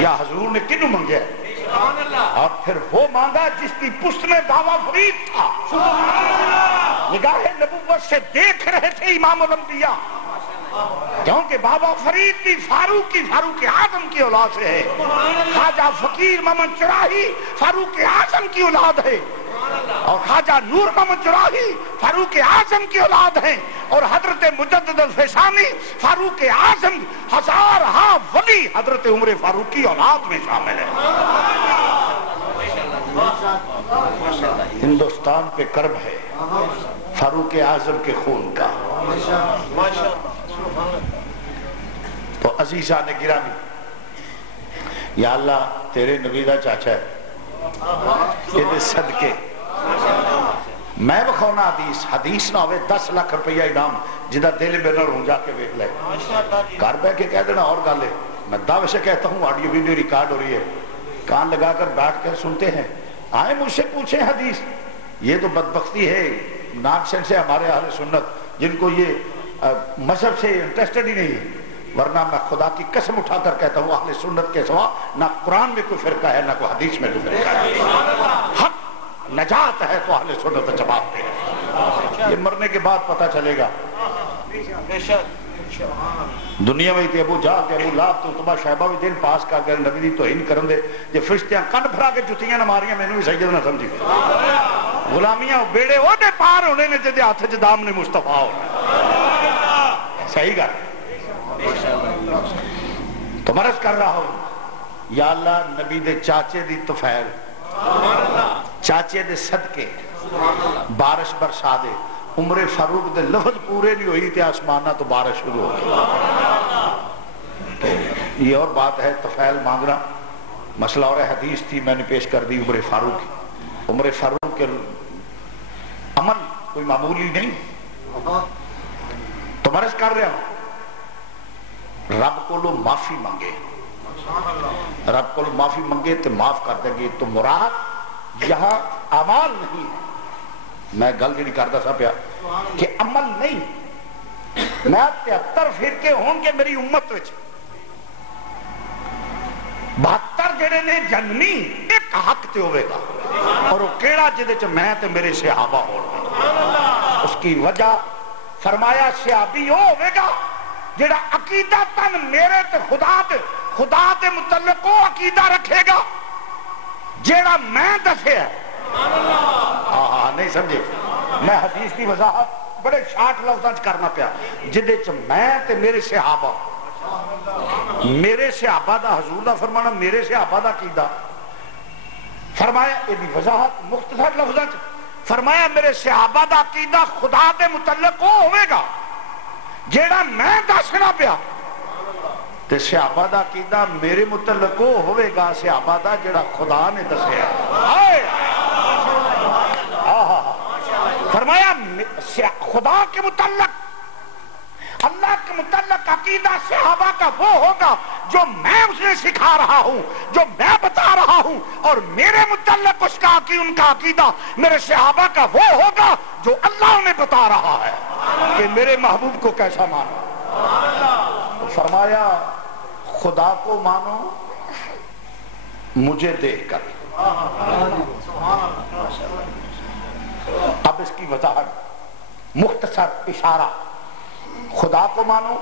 یا حضور نے کنو منگیا اور پھر وہ مانگا جس کی پشت میں بابا فرید تھا. نگاہ نبوت سے دیکھ رہے تھے امام الانبیاء، کیونکہ بابا فرید بھی فاروق اعظم کی اولاد سے ہے. خواجہ فقیر محمد چراہی فاروق اعظم کی اولاد ہے، اور خواجہ نور محمد چراہی فاروق اعظم کی اولاد ہیں، اور حضرت مجدد الفیشانی فاروق اعظم ہزارہا ولی حضرت عمر فاروق کی اولاد میں شامل ہے. ہندوستان پہ کرب ہے فاروق اعظم کے خون کا. تو عزیزان گرامی، یا اللہ تیرے نبی دا چاچا ہے، یہ صدقے میں بخونا حدیث نہ ہوئے 10 لاکھ روپیہ انعام جدہ دل میں نہ رہوں جا کے بیٹھ لے. گھر بے کے کہہ دینا اور گالے، میں دعوے سے کہتا ہوں آڈیو ویڈیو ریکارڈ ہو رہی ہے، کان لگا کر بیٹھ کر سنتے ہیں. آئے مجھ سے پوچھیں حدیث. یہ تو بدبختی ہے، نانسنس ہے ہمارے اہل سنت جن کو یہ مذہب سے انٹرسٹڈ ہی نہیں ہے. ورنہ میں خدا کی قسم اٹھا کر کہتا ہوں اہل سنت کے سوا نہ قرآن میں کوئی فرقہ ہے نہ کوئی حدیث میں کوئی فرقہ ہے. حق نجات ہے تو اہل سنت جواب دے. یہ مرنے کے بعد پتہ چلے گا. دنیا میں تے ابو جہل تے ابو لہب تو تبا شہبہ بھی دن پاس کر گئے نبی دی توہین کرن دے. جے فرشتیاں کن بھرا کے جتیاں نہ ماریاں مینوں بھی سید نہ سمجھی. غلامیاں بیڑے او دے پار ہونے نے جے ہاتھ وچ دام نے مصطفیٰ ہونا. صحیح گل. تو مرض کر رہا ہوں یا اللہ نبی دے چاچے دی طفیل، چاچے دے صدقے بارش برسا دے. عمر فاروق دے لفظ پورے نہیں ہوئی تے آسمانہ تو بارش شروع ہو گئی. یہ اور بات ہے طفیل مانگنا، مسئلہ اور حدیث تھی میں نے پیش کر دی. عمر فاروق کے عمل کوئی معمولی نہیں. تو مرض کر رہا ہوں رب کو لو معافی مانگے، رب کو لو معافی مانگے تو معاف کر دیں گے. تو مراد یہاں اعمال نہیں ہے. میں گل جی نہیں کرتا سا پیا کہ عمل نہیں. میں 73 فرقے ہوں گے میری امت وچ، 72 جڑے نے جنمی ایک حق تے ہوئے گا، اور وہ کیڑا جدے چ میں تے میرے صحابہ ہو. اس کی وجہ فرمایا صحابی ہو ہوئے گا جڑا عقیدہ تن میرے تے خدا دے متعلق وہ عقیدہ رکھے گا جڑا میں دسے ہے. نہیں سمجھے. میں حدیث کی وضاحت بڑے شارٹ لفظاں کرنا پیا. جدے چ میں تے میرے صحابہ دا حضور دا فرمانا میرے صحابہ دا عقیدہ فرمایا. یہ وضاحت مختصر لفظاں فرمایا میرے صحابہ دا عقیدہ خدا دے متعلق وہ ہوئے گا جیڑا میں دسنا پیا، تے صحابہ دا عقیدہ میرے متعلق وہ ہوئے گا صحابہ دا جیڑا خدا نے دسیا. فرمایا خدا کے متعلق اللہ کے متعلق عقیدہ صحابہ کا وہ ہوگا جو میں اسے سکھا رہا ہوں، جو میں بتا رہا ہوں، اور میرے متعلق اس کا ان کا عقیدہ میرے صحابہ کا وہ ہوگا جو اللہ نے بتا رہا ہے کہ میرے محبوب کو کیسا مانو. فرمایا خدا کو مانو مجھے دیکھ کر. اب اس کی وضاحت مختصر اشارہ. خدا کو مانو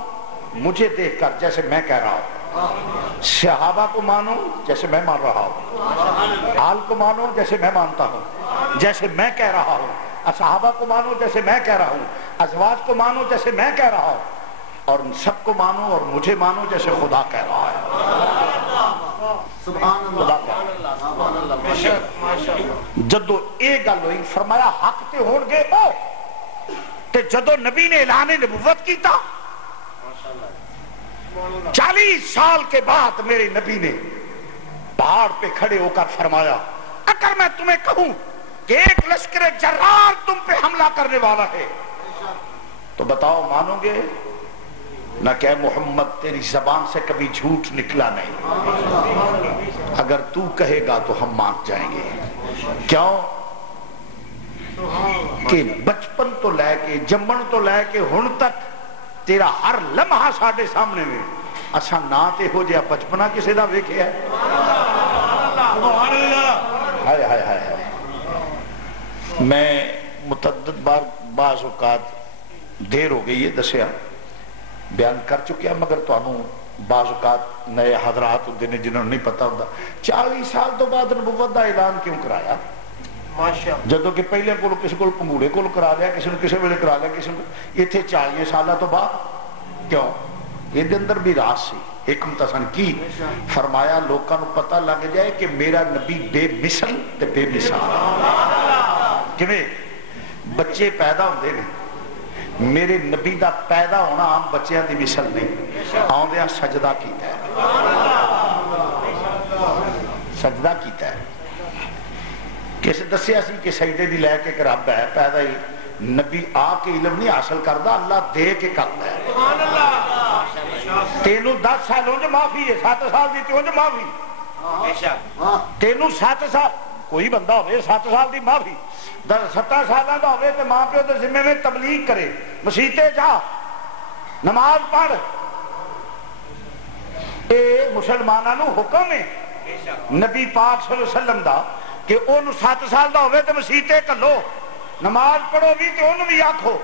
مجھے دیکھ کر جیسے میں کہہ رہا ہوں، صحابہ کو مانو جیسے میں مان رہا ہوں، حال کو مانو جیسے میں مانتا ہوں جیسے میں کہہ رہا ہوں، صحابہ کو مانو جیسے میں کہہ رہا ہوں، ازواج کو مانو جیسے میں کہہ رہا ہوں، اور ان سب کو مانو اور مجھے مانو جیسے خدا کہہ رہا ہے. جدو ایک گل ہوئی فرمایا حق تے ہون گے او تے جدو نبی نے اعلان نبوت کیتا 40 سال کے بعد میرے نبی نے پہاڑ پہ کھڑے ہو کر فرمایا اگر میں تمہیں کہوں کہ ایک لشکر جرار تم پہ حملہ کرنے والا ہے تو بتاؤ مانو گے؟ نہ کہ محمد تیری زبان سے کبھی جھوٹ نکلا نہیں، اگر تو کہے گا تو ہم مان جائیں گے. کیوں کہ بچپن تو لے کے جمن تو لے کے ہن تک تیرا ہر لمحہ ساڈے سامنے میں اچھا نا تے ہو جیا بچپنا کسے دا ویکھے ہے ہائے ہائے ہائے ہائے میں متعدد بار بعض اوقات دیر ہو گئی ہے دسیا بیان کر چکیا مگر تو انہوں بعض اوقات نئے حضرات ہوتے ہیں جنہوں نے نہیں پتا ہوتا 40 سال تو بعد نبوت دا اعلان کیوں کرایا جدو کہ پہلے کو کسی کو پنگوڑے کو کرا لیا کسی نے کسی ویلے کرا لیا کسی نے یہ تھے 40 سالہ تو بعد کیوں یہ دے اندر بھی راز سی حکمت حسن کی فرمایا لوگوں کو پتہ لگ جائے کہ میرا نبی بے مثل تے بے مثال کیویں بچے پیدا ہوندے نے میرے نبی دا پیدا ہونا عام بچیاں دی مثل نہیں آؤندیاں سجدہ کیتا ہے سجدہ کیتا ہے کسی دسیا سی کہ سجدے دی لے کے رب ہے پیدا ہی نبی آ کے علم نہیں حاصل کردا اللہ دے کے کرتا ہے تینوں 10 سال ہوں جو معافی ہے 7 سال دیتی ہوں جو معافی تینوں 7 سال کوئی بندہ ہوئے 7 سال دی معافی 17 سالہ دا ہوئے تو ماں پیو دے ذمہ میں تبلیغ کرے مسیطے جا نماز پڑھ اے مسلمانانو حکم ہے نبی پاک صلی اللہ علیہ وسلم دا کہ انہوں 7 سال دا ہوئے تو مسیطے کلو نماز پڑھو بھی تو انہوں بھی آکھو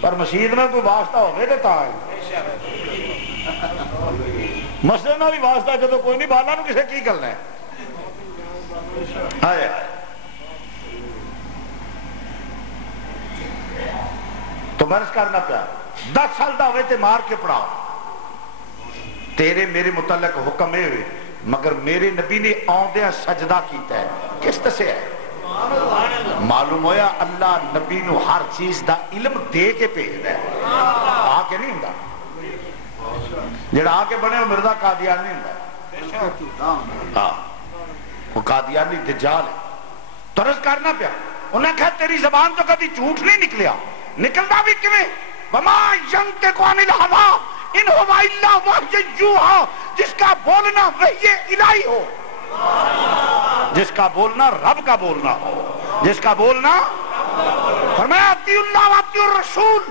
پر مسجد میں کوئی واسطہ ہوئے تو تا ہے مسجد میں بھی واسطہ جدو کوئی نہیں بالا نو کسے کی کرنا ہے آئے آئے تو مرض کرنا پیا 10 سال دا ہوئے تے مار کے پڑھاؤ تیرے میرے متعلق حکم ہے ہوئے مگر میرے نبی نے آؤندیاں سجدہ کیتا ہے کس طرح سے ہے معلوم ہویا اللہ نبی نو ہر چیز دا علم دے کے بھیج ہے آ کے نہیں ہوندا جڑا آ کے بنے وہ مرزا قادیان نہیں ہوندا وہ قادیانی دجال ہے ترس کرنا پیا انہیں کہا تیری زبان تو کبھی جھوٹ نہیں نکلیا نکلتا بھی کیویں وما ینطق عن الہوا ان هو الا وحی یوحی جس کا بولنا وحی الہی ہو جس کا بولنا رب کا بولنا ہو جس کا بولنا فرمایا اطیع اللہ و اطیع الرسول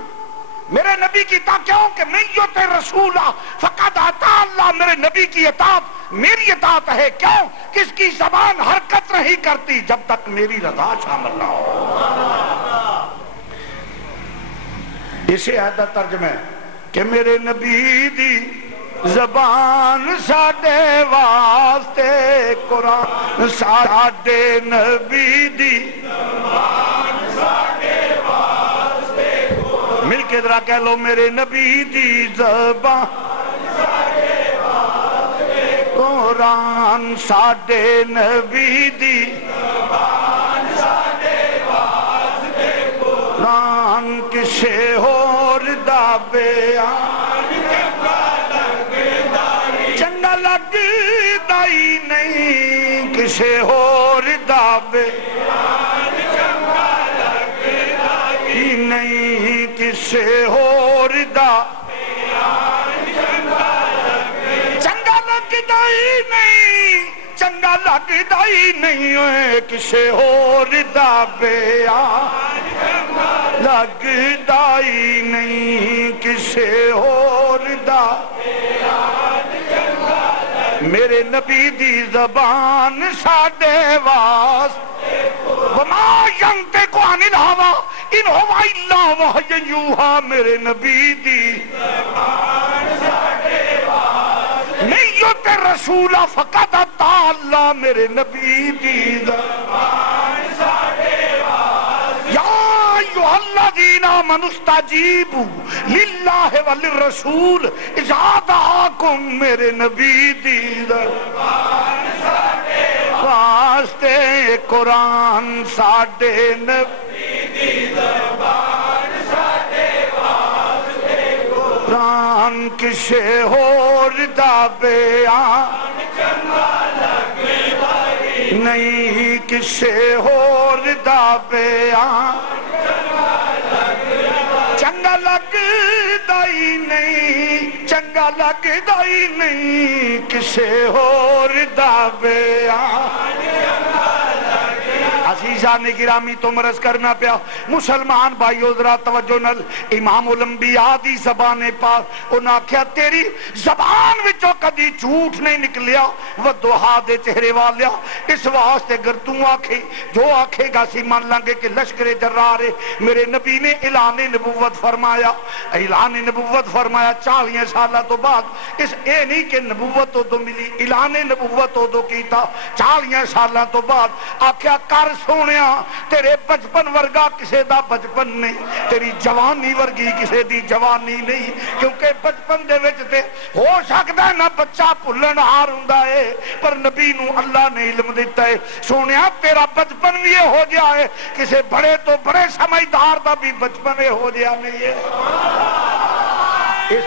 میرے نبی کی اطاعت کیوں کہ من یطع الرسول فقد اطاع اللہ میرے نبی کی اطاعت میری اطاعت ہے کیوں کس کی زبان حرکت نہیں کرتی جب تک میری رضا شامل نہ ہو اسے آیت ترجمہ ہے کہ میرے نبی دی زبان ساڈے واسطے قرآن ساڈے نبی دی زبان ساڈے واسطے مل کے ذرا کہہ لو میرے نبی دی زبان ساڈے واسطے قرآن ساڈے نبی دی زبان ساڈے واسطے قرآن کسے ہور دا بیان لگدا ہی نہیں کسے ہور دا بیان چنگا لگدا ہی نہیں کسے ہور دا بیان چنگا لگدا ہی نہیں چنگا لگدا ہی نہیں کسے ہور دا بیان لگدا ہی نہیں کسے ہور دا میرے نبی دی زبان ساڈے واسطے وما ینطق عن الہوا ان هو الا وحی یوحی میرے نبی دی زبان ساڈے واسطے من یطع الرسول فقد اطاع اللہ میرے نبی دی زبان ساڈے واسطے یا ایھا الذین آمنوا استجیبوا للہ وللرسول اذا دعاکم میرے نبی دی زبان ساڈے واسطے قرآن ساڈے نبی دی زبان ساڈے واسطے قرآن کسے ہور دا بیان چنگا لگدا ہی نہیں کسے ہور دا بیان چنگا لگدا ہی نہیں چنگا لگدا ہی نہیں کسے ہور دا بیان عزیزان گرامی تو مرض کرنا پیا مسلمان بھائیو ذرا توجہ نال امام الانبیاء دی زبان پاک انہاں کیا تیری زبان وچوں کدی جھوٹ نہیں نکلیا ودوہا دے چہرے والیا اس واسطے گر تو آکھے جو آکھے گا سی مان لانگے کہ لشکر جرارے میرے نبی نے اعلان نبوت فرمایا 40 سالہ تو بعد اس اے نہیں کہ نبوت تو ملی اعلان نبوت تو کیتا 40 سالہ تو بعد آکھیا کر سونیا تیرے بچپن ورگا کسے دا بچپن نہیں تیری جوانی ورگی کسے دی جوانی نہیں کیونکہ بچپن دے وچ تے ہو سکتا ہے نہ بچہ پھلن ہار ہوندا ہے پر نبی نو اللہ نے علم دیتا ہے سونیا تیرا بچپن بھی یہ ہو جائے ہے کسے بڑے تو بڑے سمجھدار دا بھی بچپن ہو جائے نہیں ہے اس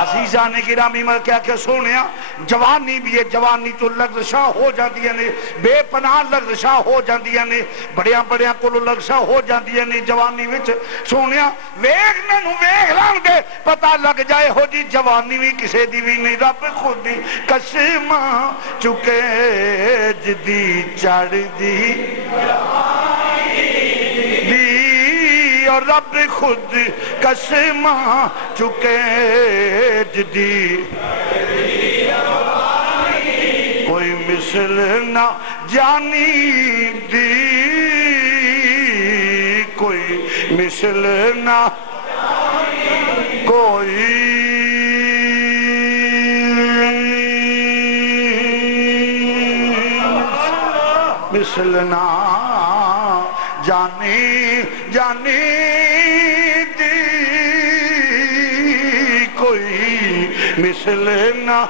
عزیزان گرامی میں کیا کہ سونیا جوانی بھی ہے جوانی تو لغزشاں ہو جاندیاں نے بے پناہ لغزشاں ہو جاندیاں نے بڑیاں بڑیاں کولو لغزشاں ہو جاندیاں نے جوانی وچ سونیا ویکھ نو ویکھ لان دے پتہ لگ جائے ہو جی جوانی بھی کسے دی بھی نہیں رب خود دی قسم چکے جدی چڑھ دی اور رب خود قسم چکے جدی کوئی مثل نہ جانی دی کوئی مثل نہ کوئی مثل نہ جانی دی کوئی مثل نہ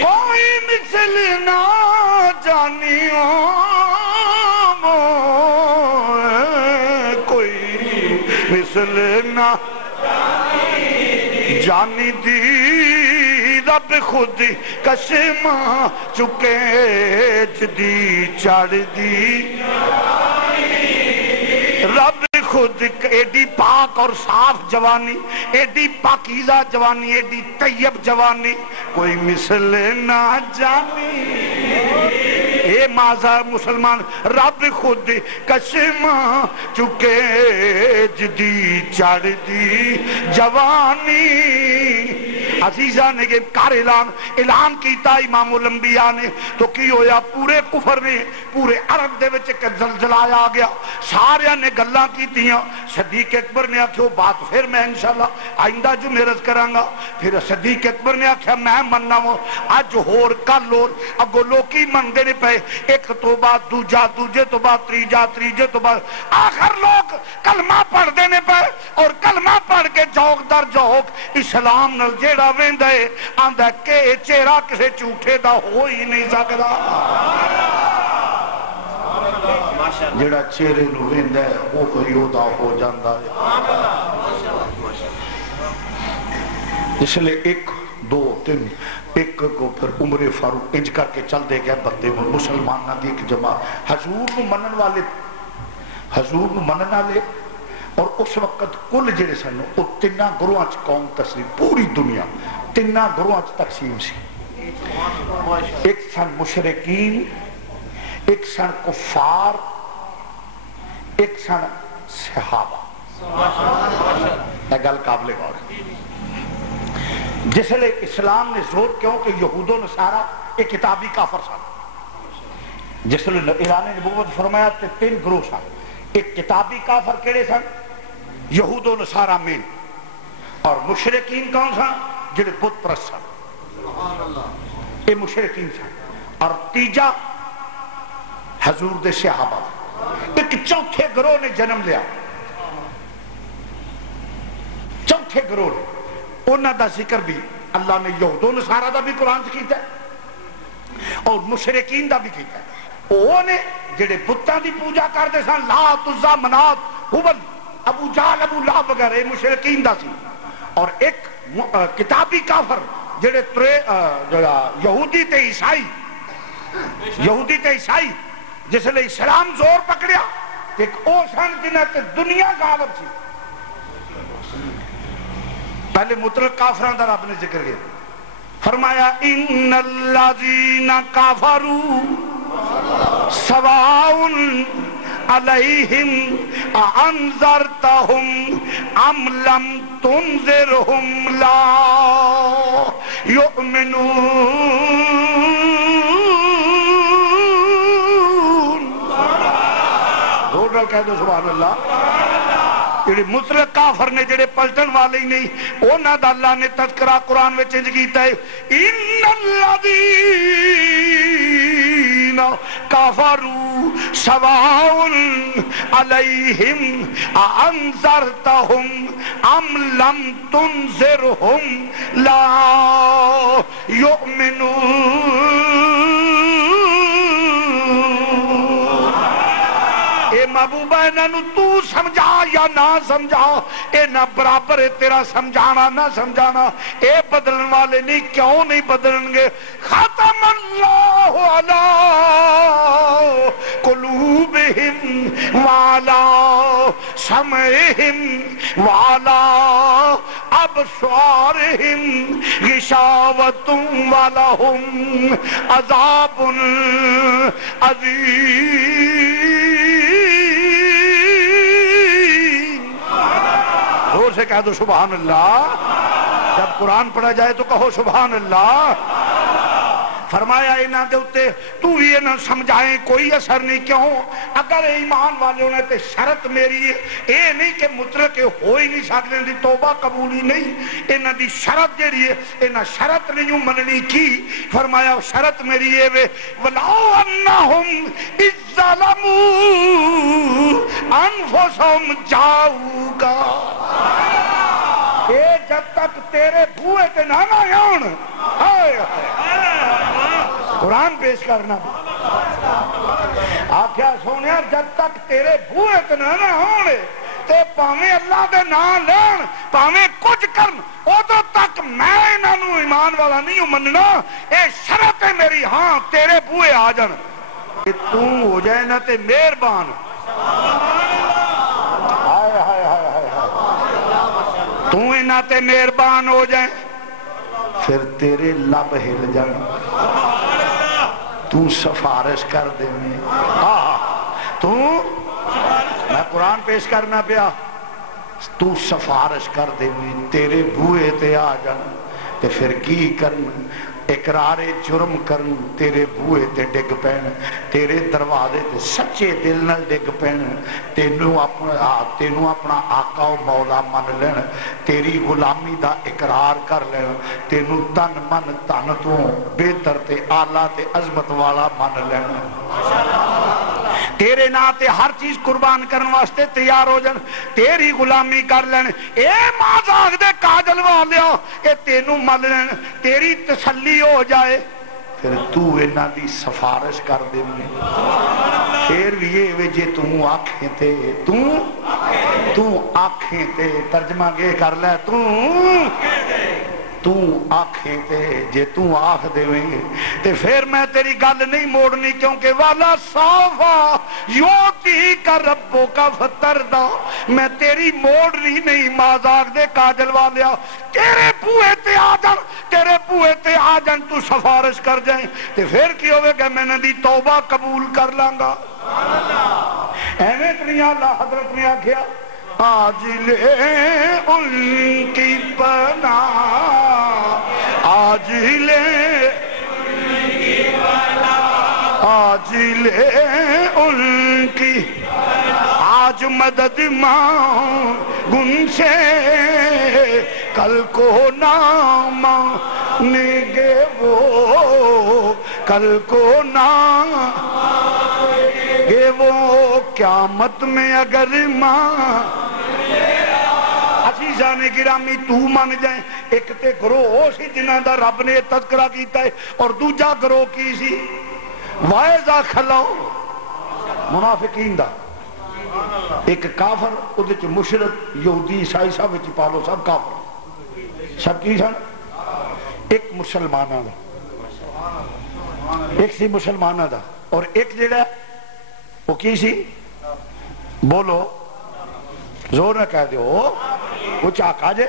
کوئی مثل نہ جانیوں کوئی مثل نہ جانی دی رب خود قسم چکے جدی چڑھ دی رب خود ایڈی پاک اور صاف جوانی ایڈی پاکیزہ جوانی ایڈی طیب جوانی کوئی مثل نہ جانی اے مازہ مسلمان رب خود قسم چکے جدی چڑھ دی جوانی عزیزہ نے کار اعلان کیتا امام الانبیاء نے تو کی ہویا پورے کفر نے پورے عرب دے وچ ایک زلزلہ آ گیا سارے نے گلاں کیتیاں صدیق اکبر نے آکھیا بات پھر میں انشاءاللہ آئندہ جو میرز کراں گا پھر صدیق اکبر نے آکھیا میں مننا ہوں اج ہور کل ہور اگو لوکی مندے نے پے ایک تو بعد دوجے تو بعد تریجے تو بعد آخر لوگ کلمہ پڑھ دینے پے اور کلمہ پڑھ کے جوک در جوک اسلام نل جیڑا ویندا ہے آندا کہ چہرہ کسے جھوٹے دا ہو ہی نہیں سکدا جیڑا چہرے نو ویندا ہے وہ کوئی دا ہو جاندا ہے اس لئے 1 2 3 ایک کو پھر عمر فاروق انج کر کے چل دے گیا بندے مسلمانہ دی ایک جماعت حضور نو منن والے اور اس وقت کل جڑے سن وہ 3 گروہاں چ قوم تسلیم پوری دنیا 3 گروہاں چ تقسیم سی ایک سن مشرکین ایک سن کفار ایک سن صحابہ یہ گل قابل غور ہے جس لئے اسلام نے زور کیوں کہ یہود و نصارہ ایک کتابی کافر سن جس لئے اعلان نبوت فرمایا تے 3 گروہ سن ایک کتابی کافر کیڑے سن یہود و نصارہ مین اور مشرکین کون سن جڑے بت پرست سن یہ مشرکین سن اور تیجا حضور دے صحابہ ایک چوتھے گروہ نے جنم لیا چوتھے گروہ نے انہاں دا ذکر بھی اللہ نے یہود و نصارہ دا بھی قرآن سے کیتا ہے اور مشرکین دا بھی کیتا ہے وہ نے جڑے بتاں دی پوجا کر دے سن لات عزا منات حبل ابو جہل ابو لہب وغیرہ مشرکین دا سی اور ایک کتابی کافر جڑے یہودی تے عیسائی جس لئے اسلام زور پکڑیا ایک او سن جنہ تے دنیا غالب سی پہلے مطلق کافران دا رب نے ذکر کیا فرمایا ان الذین کافروا سواء علیہم انذرتہم ام لم تنذرہم لا یؤمنون زور ڈال کہہ دو سبحان اللہ جڑے مطلق کافر نے جڑے پلٹن والے ہی نہیں اونا دا اللہ نے تذکرہ قرآن میں چنج کیتا ہے ان الذین کافروا سواء علیہم انذرتہم ام لم تنذرہم لا یؤمنون اے محبوبہ انہوں تو سمجھا یا نہ سمجھا اے نہ برابر ہے تیرا سمجھانا نہ سمجھانا اے بدلن والے نہیں کیوں نہیں بدلن گے ختم اللہ علی قلوبہم وعلا سمعہم وعلا ابصارہم غشاوۃ ولہم عذاب عظیم زور سے کہہ دو سبحان اللہ جب قرآن پڑھا جائے تو کہو سبحان اللہ فرمایا انہاں دے اتے تو بھی انہاں سمجھائیں کوئی اثر نہیں کیوں اگر ایمان والے ہونے تے شرط میری ہے اے نہیں کہ مطلق ہو ہی نہیں سکتے دی توبہ قبولی نہیں انہاں دی شرط جیڑی ہے انہاں شرط نہیں مننی کی فرمایا شرط میری ہے وَلَوْ أَنَّهُمْ إِذْ ظَلَمُوا أَنفُسَهُمْ جَاءُوكَ اے جب تک تیرے بھوئے تے نانا یون قرآن پیش کرنا آکھیا سونیا جب تک تیرے بھوئے تے نانا ہونے تے پاویں اللہ دے نام لین پاویں کچھ کرن ادھر تک میں انہوں ایمان والا نہیں مننا اے شرط ہے میری ہاں تیرے بھوئے آ جان کہ تو ہو جائے نہ تے مہربان تو انہاں تے مہربان ہو جائیں پھر تیرے لب ہل جان تو سفارش کر دے میں تو میں قرآن پیش کرنا پیا تو سفارش کر دے میں تیرے بھوئے تے آ جان تے پھر کی کرن اقرار جرم کرن تیرے بوئے تے ڈگ پین تیرے دروازے تے سچے دل نال ڈگ پین تینوں اپنا آقا و مولا من لین تیری غلامی دا اقرار کر لین تینوں تن من تن تو بہتر تے آلہ تے عظمت والا من لین تیرے نا تے ہر چیز قربان کرن واسطے تیار ہو جن تیری غلامی کر لین اے مازاق دے کاجل والیا اے تینوں مل لین تیری تسلی ہو جائے پھر تو انہاں دی سفارش کر دے میں پھر یہ وجہ تو آنکھیں تے تو آنکھیں تے ترجمہ گے کر لے تو آنکھیں تے جے تو آنکھ دے ویں تے پھر میں تیری گل نہیں موڑنی کیونکہ والا صافا یوتی کا ربو کا فتردہ میں تیری موڑنی نہیں مازاق دے کاجل والیا تیرے بوئے تے آ جان تو سفارش کر جائیں تے پھر کی ہوئے کہ میں نے دی توبہ قبول کر لانگا احمد نہیں اللہ حضرت نے آکھیا آج لے ان کی پناہ آج لے ان کی آج مدد مانگن سے کل کو نہ مانیں گے وہ کل کو نہ گے وہ قیامت میں اگر عزیزان گرامی تو مان جائیں ایک تے گروہ سی جنہ دا رب نے تذکرہ کیتا ہے اور دوجا گروہ کی سی وائزہ کھلاؤ منافقین دا ایک کافر ادھے چھ مشرک یہودی عیسائی سب وچ پالو سب کافر سب کی سن ایک مسلمانہ دا ایک سی مسلمانہ دا اور ایک جڑا وہ کی سی بولو زور نہ کہہ دیو وہ چاکا جے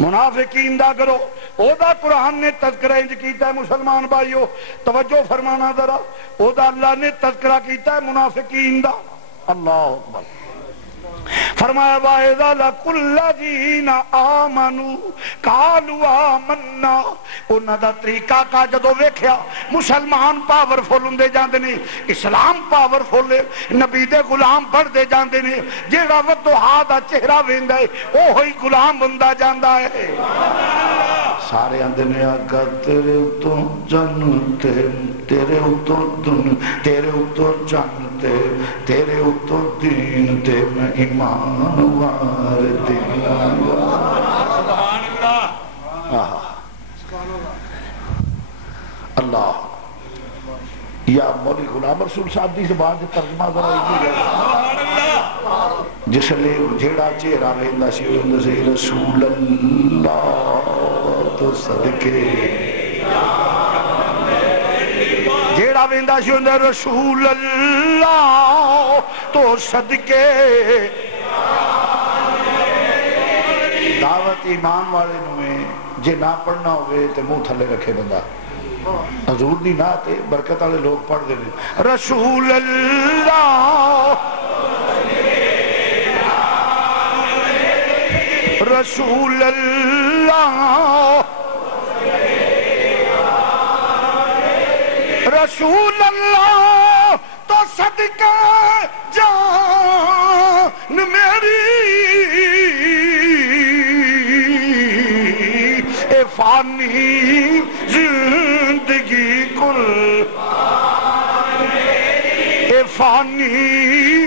منافقین دا کرو او دا قرآن نے تذکرہ انج کیتا ہے مسلمان بھائیو توجہ فرمانا ذرا او دا اللہ نے تذکرہ کیتا ہے منافقین دا اللہ اکبر فرمایا وَإِذَا لَقُوا الَّذِينَ آمَنُوا قَالُوا آمَنَّا انہاں دا طریقہ کا جدو ویکھیا مسلمان پاورفل ہوندے جاندے نے اسلام پاورفل ہے نبی دے غلام بڑھدے جاندے نے جیڑا وضحا دا چہرہ ویندا ہے اوہی غلام بندا جاندا ہے سارے اندر نے آگا تیرے اتوں جنتے تیرے اتوں دن تیرے اتوں جنتے تیرے اتوں دین تے میں ایمان وار دین سبحان اللہ اللہ یا مولی غلام رسول صاحب دی زبان سے ترجمہ ذرا ایک جس لئے جیڑا چہرہ ویندا سی ہوندے سے رسول اللہ تو صدقے جیڑا ویندا سی ہوندے رسول اللہ تو صدقے دعوت ایمان والے نویں جے نہ پڑھنا ہوئے تے منہ تھلے رکھے بندہ حضور دی نعت ہے برکت والے لوگ پڑھ دے نے رسول اللہ رسول اللہ رسول اللہ تو صدقہ جان میری اے فانی زندگی کل اے فانی